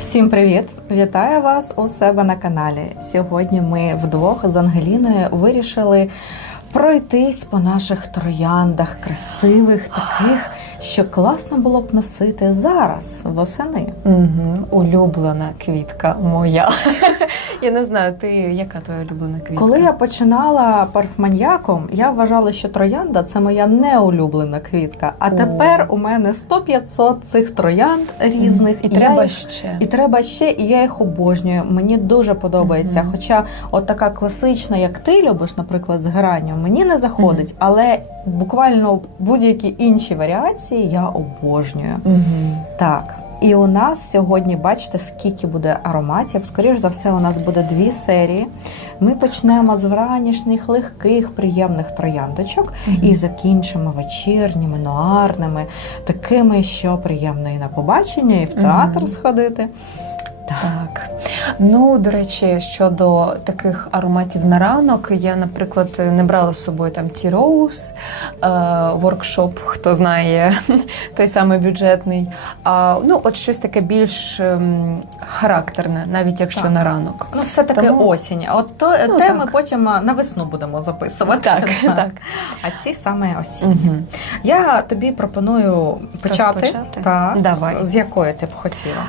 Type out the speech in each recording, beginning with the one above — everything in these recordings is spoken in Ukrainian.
Всім привіт! Вітаю вас у себе на каналі. Сьогодні ми вдвох з Ангеліною вирішили пройтись по наших трояндах, красивих, таких, що класно було б носити зараз, восени. Угу. Улюблена квітка моя. Я не знаю, ти яка твоя улюблена квітка? Коли я починала парфманьяком, я вважала, що троянда це моя неулюблена квітка. А О. тепер у мене 100-500 цих троянд різних. і я треба їх- ще. І треба ще, і я їх обожнюю. Мені дуже подобається. Хоча, от така класична, як ти любиш, наприклад, з гранню, мені не заходить, але буквально будь-які інші варіації я обожнюю. Угу. Так. І у нас сьогодні, бачите, скільки буде ароматів. Скоріш за все, у нас буде дві серії. Ми почнемо з вранішніх, легких, приємних трояндочок і закінчимо вечірніми, нуарними, такими, що приємно і на побачення, і в театр Мгм. сходити. Так. Ну, до речі, щодо таких ароматів на ранок, я, наприклад, не брала з собою там Ті Роуз, е, воркшоп, хто знає, той самий бюджетний. А, ну, от щось таке більш ем, характерне, навіть якщо Так. на ранок. Ну, все таки Тому- осінь. От то Ну, те так. ми потім на весну будемо записувати. Так, так. А ці саме осінні. Угу. Я тобі пропоную почати. Розпочати? Так. Давай. З якої ти б хотіла?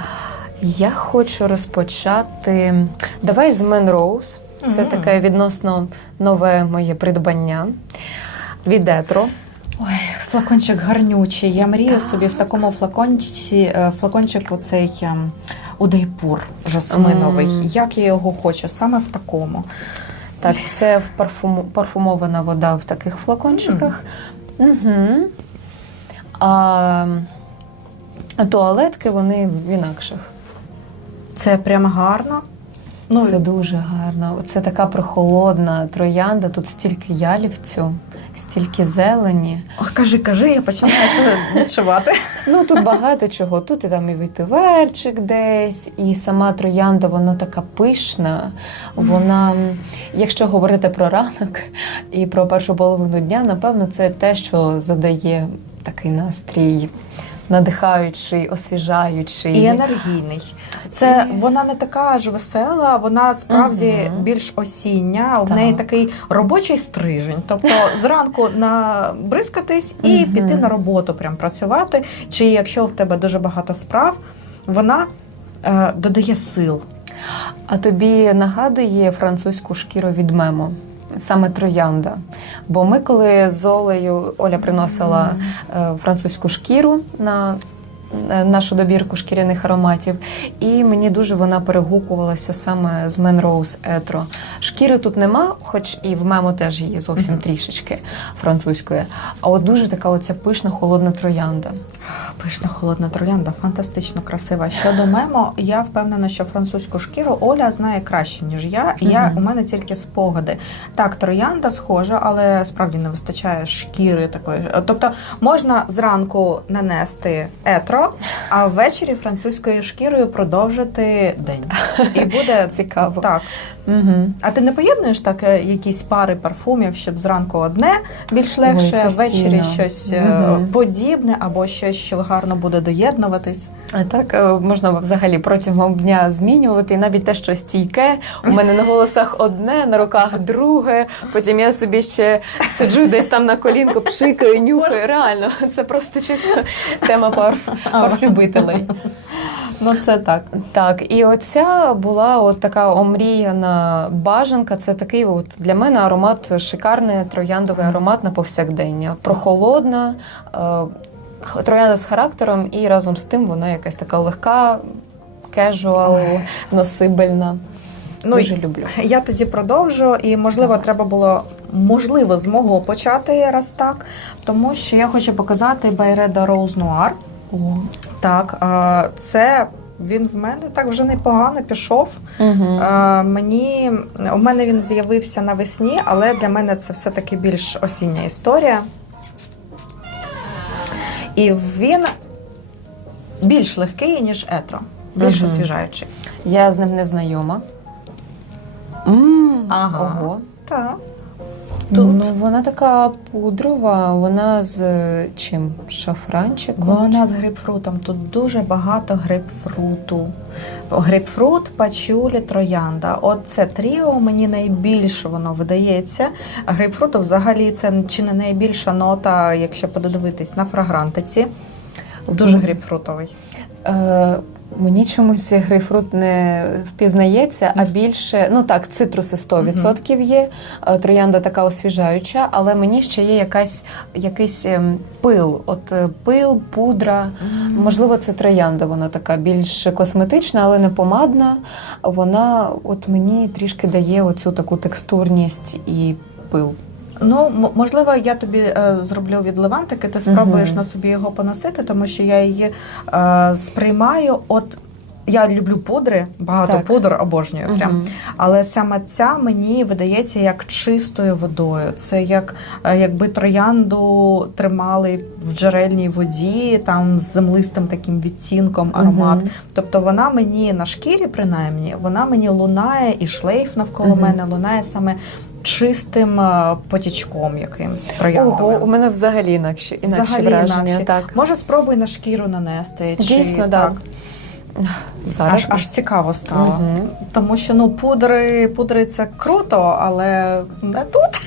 Я хочу розпочати. Давай з Men Rose. Це Мгм. таке відносно нове моє придбання від Етро. Ой, флакончик гарнючий. Я мрію Так. собі в такому флакончику, е, флакончику цей ем, удайпур жасминовий. Мм. Як я його хочу, саме в такому. Так, це в парфуму, парфумована вода в таких флакончиках. Угу. А, а туалетки вони в інакших. Це прямо гарно. Ну, це дуже гарно. Це така прохолодна троянда. Тут стільки ялівцю, стільки зелені. Ох, кажи, кажи, я починаю це відчувати. Ну тут багато чого. Тут і там і витиверчик десь, і сама троянда, вона така пишна. Вона, якщо говорити про ранок і про першу половину дня, напевно, це те, що задає такий настрій. Надихаючий, освіжаючий. І енергійний. Це І- вона не така ж весела, вона справді Мгм. більш осіння. В Так. неї такий робочий стрижень. Тобто зранку набризкатись і Мгм. піти на роботу, прям працювати. Чи якщо в тебе дуже багато справ, вона е, додає сил. А тобі нагадує французьку шкіру від мемо? Саме троянда. Бо ми, коли з Олею Оля приносила е, французьку шкіру на нашу добірку шкіряних ароматів, і мені дуже вона перегукувалася саме з Rose Etro. Шкіри тут нема, хоч і в мемо теж її зовсім трішечки французької. А от дуже така оця пишна холодна троянда. Пишна холодна троянда, фантастично красива. Щодо мемо, я впевнена, що французьку шкіру Оля знає краще, ніж я. Я у мене тільки спогади. Так, троянда схожа, але справді не вистачає шкіри такої. Тобто можна зранку нанести етро, а ввечері французькою шкірою продовжити день. І буде Цікаво. так. Угу. А ти не поєднуєш так е, якісь пари парфумів, щоб зранку одне більш легше, Ой, ввечері щось Мгм. подібне, або щось, що гарно буде доєднуватись. Так е, можна взагалі протягом дня змінювати, навіть те, що стійке. У мене на голосах одне, на руках друге. Потім я собі ще сиджу десь там на колінку, пшикаю, нюхаю. Реально, це просто чисто тема парф, парфлюбителей. Ну це так. Так, і оця була от така омріяна бажанка. Це такий от для мене аромат шикарний трояндовий аромат на повсякдення. Прохолодна, е, троянда з характером, і разом з тим вона якась така легка, кежуал, носибельна. Ну Дуже люблю. я тоді продовжу, і можливо, Так. треба було можливо з почати раз так, тому що я хочу показати Байреда Rose Noir. О. Так, це він в мене так вже непогано пішов. Угу. Мені у мене він з'явився навесні, але для мене це все-таки більш осіння історія. І він більш легкий, ніж етро, більш Мгм. освіжаючий. Я з ним не знайома. м Ага. Ого. Так. Тут Ну, вона така пудрова, вона з е, чим? Шафранчиком? вона з грейпфрутом. Тут дуже багато грейпфруту. Грейпфрут, пачулі, троянда. От це тріо мені найбільше воно видається. Грейпфруту взагалі це чи не найбільша нота, якщо подивитись на фрагрантиці. Дуже грейпфрутовий. Е, мені чомусь грейпфрут не впізнається, а більше, ну так, цитруси 100% є. е, Троянда така освіжаюча, але мені ще є якась, якийсь ем, пил. От е, пил, пудра. Можливо, це троянда, вона така більш косметична, але не помадна. Вона от мені трішки дає оцю таку текстурність і пил. Ну, можливо, я тобі е, зроблю від Левантики, ти спробуєш Мгм. на собі його поносити, тому що я її е, сприймаю. От я люблю пудри, багато Так. пудр обожнюю. Прям. Мгм. Але саме ця мені видається як чистою водою. Це як е, якби троянду тримали в джерельній воді, там з землистим таким відтінком аромат. Мгм. Тобто вона мені на шкірі, принаймні, вона мені лунає, і шлейф навколо Мгм. мене лунає саме чистим е, потічком якимсь трояндовим. Ого, у мене взагалі інакші, інакші Взагалі враження. інакші. Так. Може, спробуй на шкіру нанести. Дійсно, чи, так. Зараз Аж, аж цікаво стало. Мгм. Тому що ну пудри, пудри це круто, але не тут.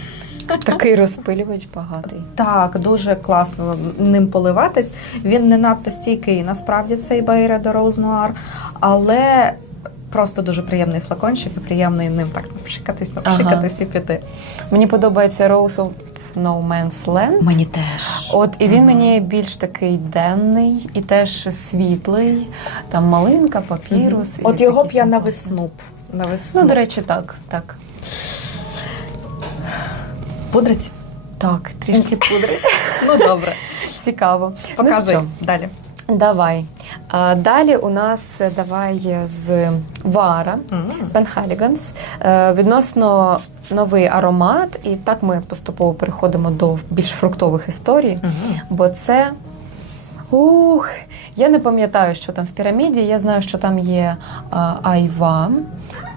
такий розпилювач багатий. Так, дуже класно ним поливатись. Він не надто стійкий, насправді цей Байре de Rose Noir, але просто дуже приємний флакончик і приємний ним так напшикатись, напшикатись і піти. Мені подобається Rose of No Man's Land. Мені теж. От і він Мгм. мені більш такий денний і теж світлий. Там малинка, папірус. і От його б я на весну. На весну. Ну, до речі, так, так. Пудрить? Так, трішки пудри. Ну добре. Цікаво. Показуй Ну далі. Давай. А, далі у нас е, давай з Вара. М. Пенхаліганс. Е, Відносно новий аромат, і так ми поступово переходимо до більш фруктових історій. Бо це. Ух, я не пам'ятаю, що там в піраміді. Я знаю, що там є а, айва.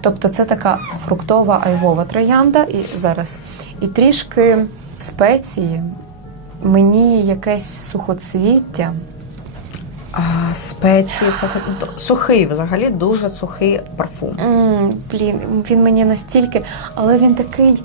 Тобто це така фруктова айвова троянда. І зараз. І трішки спеції. Мені якесь сухоцвіття. А, спеції, сухо- сухий взагалі дуже сухий парфум. М, блін, він мені настільки, але він такий.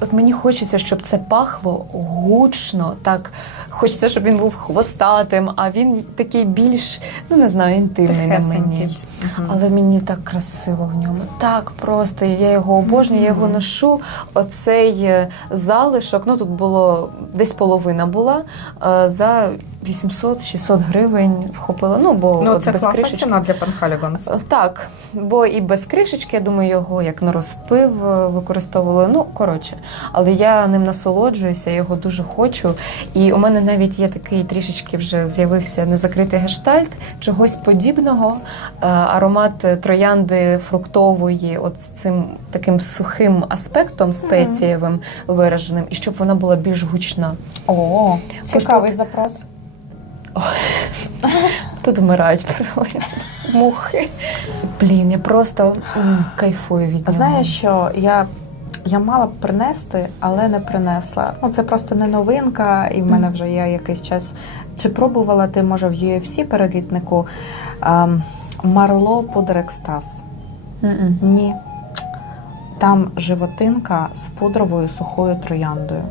От мені хочеться, щоб це пахло гучно, так. Хочеться, щоб він був хвостатим, а він такий більш, ну не знаю, інтимний на мені. Мгм. Але мені так красиво в ньому. Так просто. Я його обожнюю, я його ношу. Оцей е, залишок, ну тут було десь половина була. е, За 800-600 гривень вхопила. Ну, бо Ну, от це без класна кришечки. ціна для Панхаліганс. Е, Так, бо і без кришечки, я думаю, його як на розпив е, використовували. Ну, коротше, але я ним насолоджуюся, я його дуже хочу. І у мене навіть є такий трішечки вже з'явився незакритий гештальт чогось подібного. Е, Аромат троянди фруктової, от з цим таким сухим аспектом спецієвим вираженим, і щоб вона була більш гучна. О, цікавий запрос. Тут вмирають перелої мухи. Блін, я просто кайфую від нього. Знаєш, що я, я мала б принести, але не принесла. Ну, це просто не новинка, і в мене вже є якийсь час. Чи пробувала ти, може, в UFC перелітнику ем, Марло Пудрекстаз? Ні. Там животинка з пудровою сухою трояндою.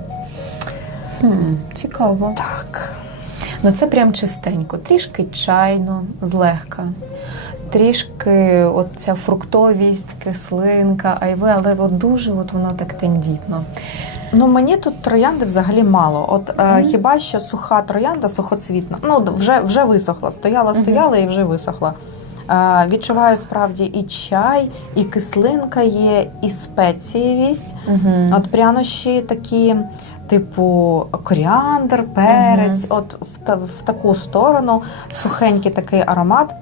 Хм, цікаво. Так. Ну це прям чистенько, трішки чайно, злегка. Трішки от ця фруктовість, кислинка, айве, але от дуже от воно так тендітно. Ну мені тут троянди взагалі мало. От е, хіба що суха троянда сухоцвітна. Ну вже, вже висохла. Стояла, стояла і вже висохла. Е, відчуваю справді і чай, і кислинка є, і спецієвість. Угу. От прянощі такі, типу коріандр, перець, от в, та, в таку сторону, сухенький такий аромат.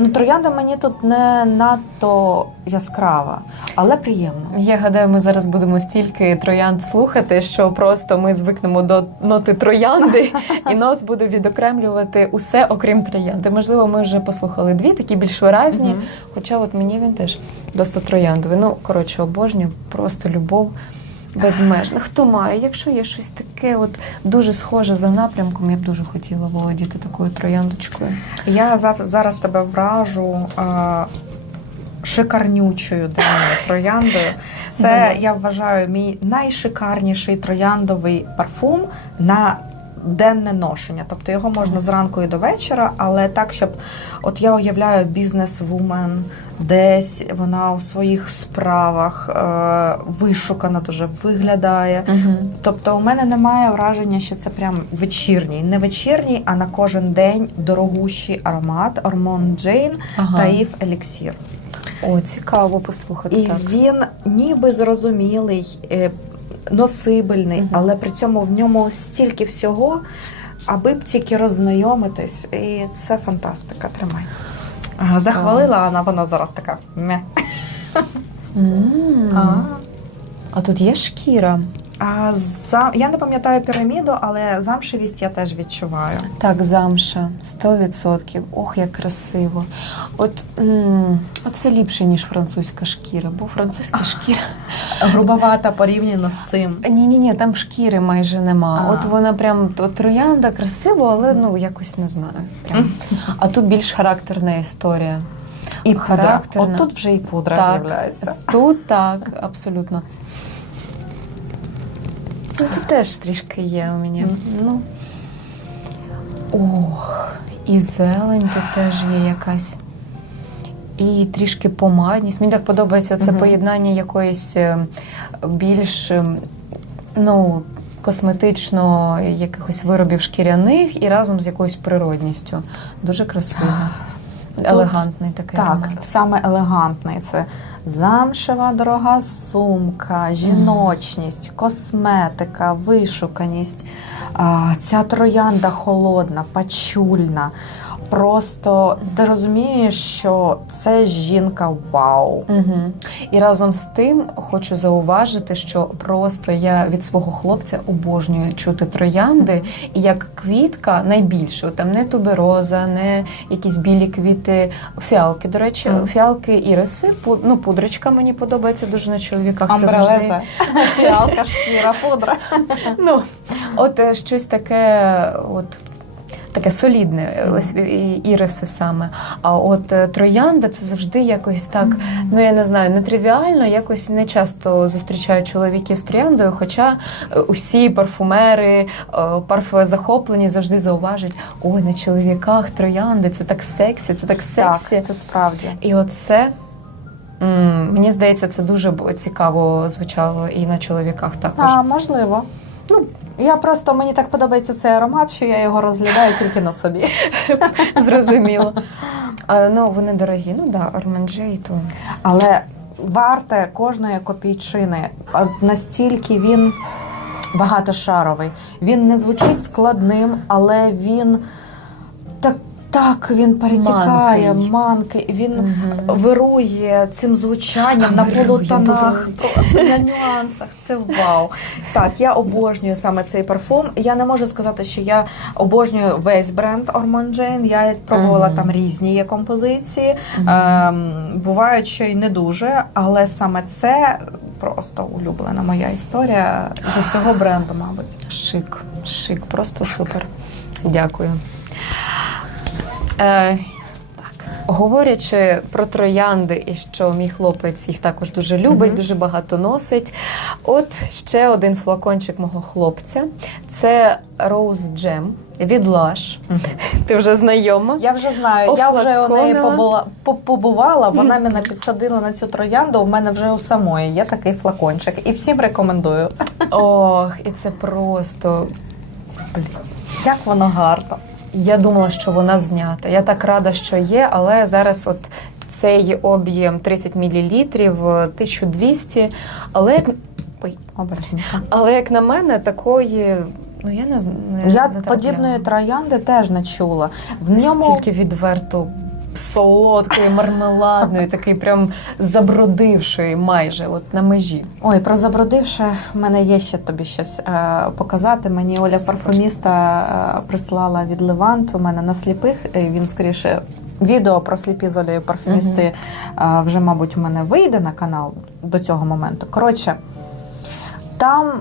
Ну, троянда мені тут не надто яскрава, але приємно. Я гадаю, ми зараз будемо стільки троянд слухати, що просто ми звикнемо до ноти троянди, і нас буде відокремлювати усе, окрім троянди. Можливо, ми вже послухали дві, такі більш виразні. Хоча от мені він теж досить трояндовий. Ну, коротше, обожнюю, просто любов. Безмежна. Хто має? Якщо є щось таке, от дуже схоже за напрямком, я б дуже хотіла володіти такою трояндочкою. Я зараз тебе вражу а, шикарнючою даною трояндою. Це я вважаю мій найшикарніший трояндовий парфум на. Денне ношення, тобто його можна зранку і до вечора, але так, щоб от я уявляю бізнес-вумен, десь вона у своїх справах е, вишукано дуже виглядає. Угу. Тобто у мене немає враження, що це прям вечірній. Не вечірній, а на кожен день дорогущий аромат Ормон Джейн Ага. Таїф Еліксір. О, цікаво послухати І так. він ніби зрозумілий, е, носибельний, угу. але при цьому в ньому стільки всього, аби б тільки роззнайомитись. І це фантастика. Тримай. Ага, Захвалила, а вона, вона зараз така. Mm. А. А тут є шкіра. А за я не пам'ятаю піраміду, але замшевість я теж відчуваю. Так, замша, 100%. Ох, як красиво. От м, оце ліпше, ніж французька шкіра, бо французька шкіра. Грубовата порівняно з цим. Ні, ні, ні, там шкіри майже нема. А. От вона прям от троянда красиво, але ну якось не знаю. Прям. А тут більш характерна історія. І. Характерна. От тут вже і пудра з'являється. Тут так, абсолютно. Теж трішки є у мене. Ну. Ох, і зелень тут теж є якась. І трішки помадність. Мені так подобається це Мгм. поєднання якоїсь е, більш е, ну, косметично якихось виробів шкіряних і разом з якоюсь природністю. Дуже красиво. Елегантний такий Так, аромат. саме елегантний. Це замшева дорога сумка, жіночність, косметика, вишуканість. Ця троянда холодна, пачульна. Просто ти розумієш, що це жінка вау. Угу. І разом з тим хочу зауважити, що просто я від свого хлопця обожнюю чути троянди, і як квітка найбільше. Там не тубероза, не якісь білі квіти, фіалки. До речі, фіалки іриси, ну, пудрочка мені подобається дуже на чоловіках. Це завжди фіалка, шкіра, пудра. Ну, от е, щось таке, от. Таке солідне, ось іриси саме. А от е, троянда це завжди якось так, ну я не знаю, нетривіально, якось не часто зустрічаю чоловіків з трояндою, хоча е, усі парфумери, е, парфозахоплені завжди зауважують, ой, на чоловіках троянди, це так сексі, це так сексі. Так, це справді. І оце. м, Мені здається, це дуже цікаво звучало і на чоловіках також. А, можливо. Ну, я просто мені так подобається цей аромат, що я його розглядаю тільки на собі. Зрозуміло. А, ну, вони дорогі. Ну да, і то Але варте кожної копійчини. Настільки він багатошаровий. Він не звучить складним, але він так, так він перетікає, Манкий. манки. Він Мгм. вирує цим звучанням на Вирує, полутонах, просто на нюансах. Це вау. Так, я обожнюю саме цей парфум. Я не можу сказати, що я обожнюю весь бренд Ormond Jane. Я пробувала Мгм. там різні є композиції. Мгм. Ем, бувають, що й не дуже, але саме це просто улюблена моя історія з усього бренду, мабуть. шик, шик, просто супер. Дякую. Е. Говорячи про троянди, і що мій хлопець їх також дуже любить, Мгм. дуже багато носить. От ще один флакончик мого хлопця це Rose Jam від Lush. Ти вже знайома? Я вже знаю, я вже у неї побула, побувала, вона мене підсадила на цю троянду. У мене вже у самої є такий флакончик. І всім рекомендую. Ох, і це просто. Блін. Як воно гарно. Я думала, що вона знята. Я так рада, що є, але зараз от цей об'єм 30 мл, 1200, але як, ой, але як на мене, такої, ну я не знаю. Я подібної троянди теж не чула. В ньому стільки відверто солодкої, мармеладної, такий прям забродившої майже, от на межі. Ой, про забродивше, в мене є ще тобі щось е, показати. Мені Оля Супер. парфуміста е, прислала від Левант. У мене на сліпих. е, Він скоріше відео про сліпі з Олею парфумісти е, вже, мабуть, у мене вийде на канал до цього моменту. Коротше, Там,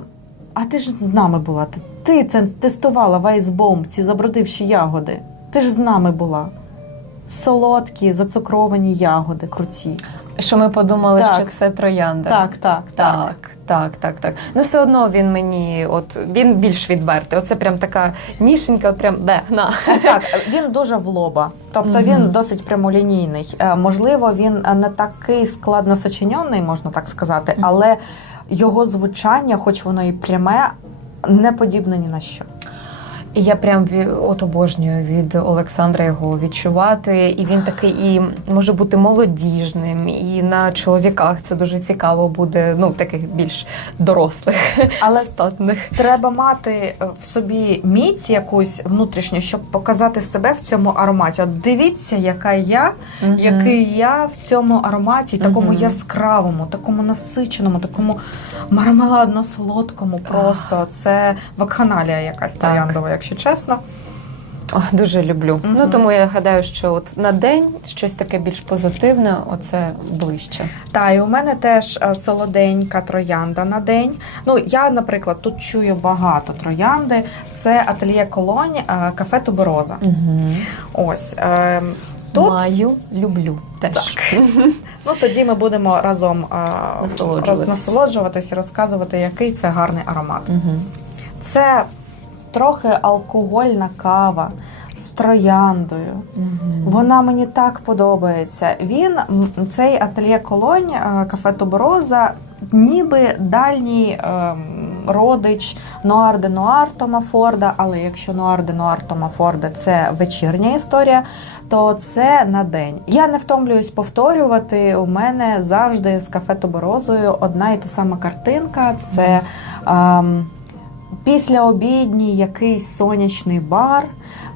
а ти ж з нами була. Ти, ти це тестувала Вайсбомб, ці забродивші ягоди. Ти ж з нами була. Солодкі, зацукровані ягоди, круті. Що ми подумали, Так. що це троянда. Так, так, так. Так, так, так, так. Ну все одно він мені, от він більш відвертий. Оце прям така нішенька, от прям де на. Так, він дуже в лоба, тобто він досить прямолінійний. Е, Можливо, він е, не такий складно сочинений, можна так сказати, але його звучання, хоч воно і пряме, не подібне ні на що. І я прям от обожнюю від Олександра його відчувати. І він такий і може бути молодіжним, і на чоловіках це дуже цікаво буде. Ну таких більш дорослих, Але статних. треба мати в собі міць якусь внутрішню, щоб показати себе в цьому ароматі. От дивіться, яка я, який я в цьому ароматі, такому Мгм. яскравому, такому насиченому, такому мармеладно-солодкому. Просто це вакханалія якась Так. трояндова, якщо чесно. О, дуже люблю. Мгм. Ну тому я гадаю, що от на день щось таке більш позитивне, оце ближче. Та і у мене теж е, солоденька троянда на день. Ну я, наприклад, тут чую багато троянди. Це ательє колонь, е, кафе Тубероза. Угу. Ось е, тут. Маю, люблю теж. Так. Ну тоді ми будемо разом е, Насолоджуватись. роз- насолоджуватись і розказувати, який це гарний аромат. Угу. Це трохи алкогольна кава з трояндою. Вона мені так подобається. Він цей ательє колонь е, кафе Тубероза, ніби дальній ем, родич Нуар де Нуар Тома Форда. Але якщо Нуар де Нуар Тома Форда це вечірня історія, то це на день. Я не втомлююсь повторювати. У мене завжди з кафе Туберозою одна і та сама картинка. Це ем, післяобідній якийсь сонячний бар,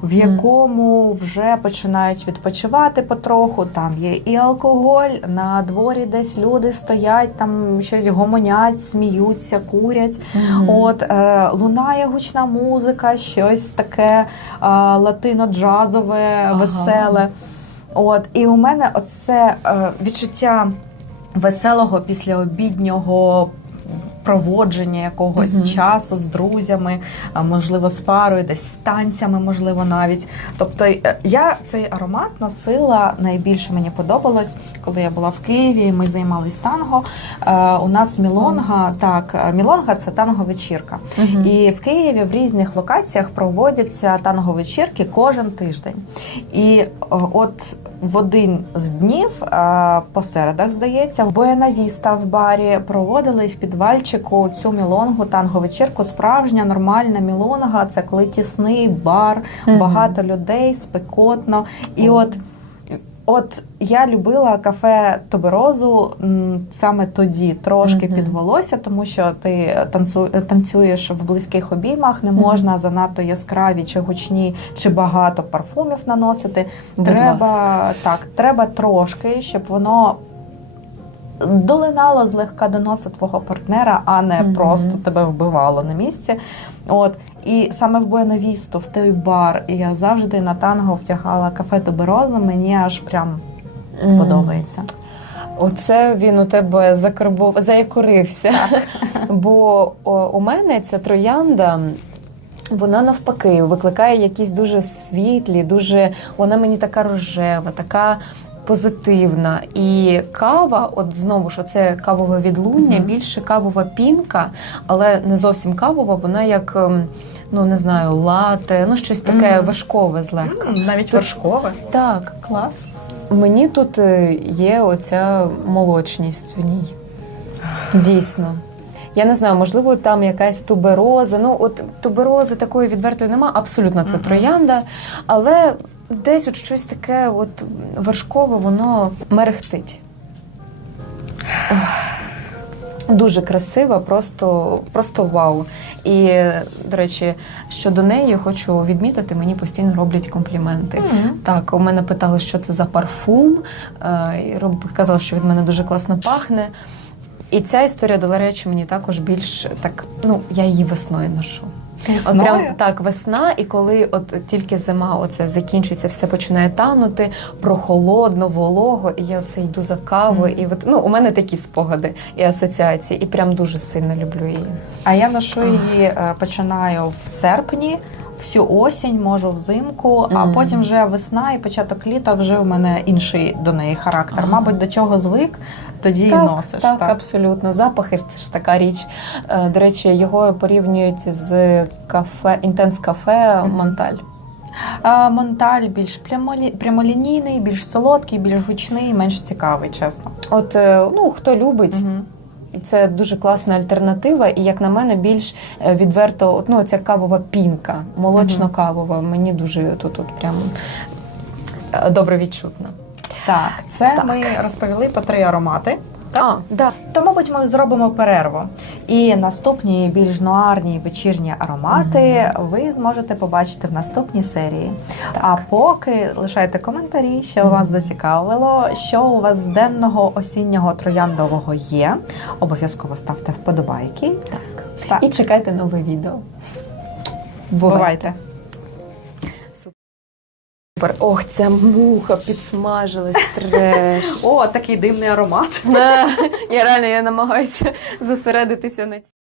в якому вже починають відпочивати потроху. Там є і алкоголь, на дворі десь люди стоять, там щось гомонять, сміються, курять. От е, лунає гучна музика, щось таке е, латино-джазове, Ага. веселе. От, і у мене оце е, відчуття веселого післяобіднього проводження якогось Мгм. часу з друзями, можливо, з парою, десь з танцями, можливо, навіть. Тобто е, я цей аромат носила найбільше мені подобалось, коли я була в Києві. Ми займалися танго. Е, У нас мілонга, так, е, мілонга це танго-вечірка. Мгм. І в Києві в різних локаціях проводяться танго-вечірки кожен тиждень. І от в один з днів, е, по середах, здається, в Буенавіста в барі проводили в підвальчику цю мілонгу танго-вечірку. Справжня нормальна мілонга. Це коли тісний бар, багато людей, спекотно. І от. От я любила кафе Тоберозу саме тоді трошки Мгм. підвелося, тому що ти танцю, танцюєш в близьких обіймах, не можна занадто яскраві чи гучні, чи багато парфумів наносити. Будь треба ласка. так, треба трошки, щоб воно долинало злегка до носа твого партнера, а не Мгм. просто тебе вбивало на місці. От і саме в Буеновісту, в той бар, і я завжди на танго втягала кафе Тобероза. Мені аж прям Мгм. подобається. Оце він у тебе закарбов... заякорився. Бо о, у мене ця троянда. Вона навпаки викликає якісь дуже світлі, дуже вона мені така рожева, така позитивна. І кава, от знову ж це кавове відлуння, Мгм. більше кавова пінка, але не зовсім кавова, вона як. ем, Ну, не знаю, лате, ну щось таке Мгм. важкове злегка. М, Навіть Тут- вершкове. Так, Клас. Мені тут е, є оця молочність в ній. Дійсно. Я не знаю, можливо, там якась тубероза. Ну, от туберози такої відвертої нема, абсолютно це Мгм. троянда. Але десь от щось таке от вершкове, воно мерехтить. Дуже красива, просто, просто вау. І, до речі, щодо неї хочу відмітити, мені постійно роблять компліменти. Мгм. Так, у мене питали, що це за парфум. е, Казали, що від мене дуже класно пахне. І ця історія, до речі, мені також більш так. Ну, я її весною ношу. От Весною? прям так, весна, і коли от тільки зима оце закінчується, все починає танути, прохолодно, волого, і я оце йду за кавою. І от ну у мене такі спогади і асоціації, і прям дуже сильно люблю її. А я ношу її, е, починаю в серпні, всю осінь, можу взимку, а потім вже весна і початок літа вже у мене інший до неї характер. Ага. Мабуть, до чого звик, тоді і носиш. так, абсолютно. Запахи це ж така річ. Е, До речі, його порівнюють з кафе інтенс кафе Монталь. Монталь більш прямолі... прямолінійний, більш солодкий, більш гучний, менш цікавий, чесно. От е, ну хто любить, Угу. Це дуже класна альтернатива, і як на мене, більш е, відверто, ну, ця кавова пінка, молочно-кавова. Мені дуже тут от прямо е, добре відчутно. Так, це Так. ми розповіли по три аромати. А, да. То, мабуть, ми зробимо перерву. І наступні більш нуарні вечірні аромати ви зможете побачити в наступній серії. А поки лишайте коментарі, що вас зацікавило, що у вас з денного осіннього трояндового є. Обов'язково ставте вподобайки. Так. Так. І чекайте нове відео. Бувайте. Супер. Ох, ця муха підсмажилась, треш. О, такий дивний аромат. Я реально я намагаюся зосередитися на цій.